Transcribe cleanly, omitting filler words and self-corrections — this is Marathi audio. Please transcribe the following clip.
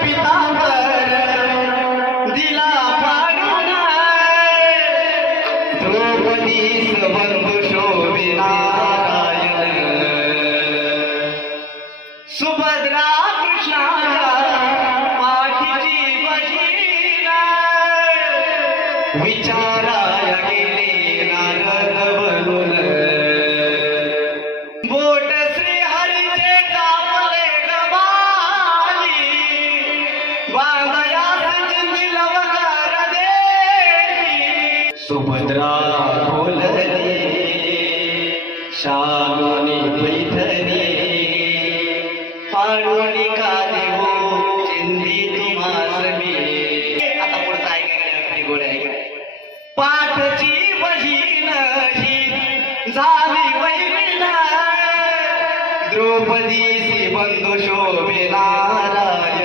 पितांबर दिला पाडून द्रौपदीस बंधू शोभे नारायण सुभद्रा कृष्णाच्या पाठीची बहीण विचाराय गेले नारद बनून बोट श्री हरीचे कापले गबाली बांधयास चिंदी लवकर देवी सुभद्रा बोलली शालुनी बैठली पाडुणी का देऊ चिंदी तुम्हास मी आता पुढचं ऐकायला गोड आहे पाठची बहीण ही झाली वैरीण द्रौपदीसी बंधू शोभे नारायण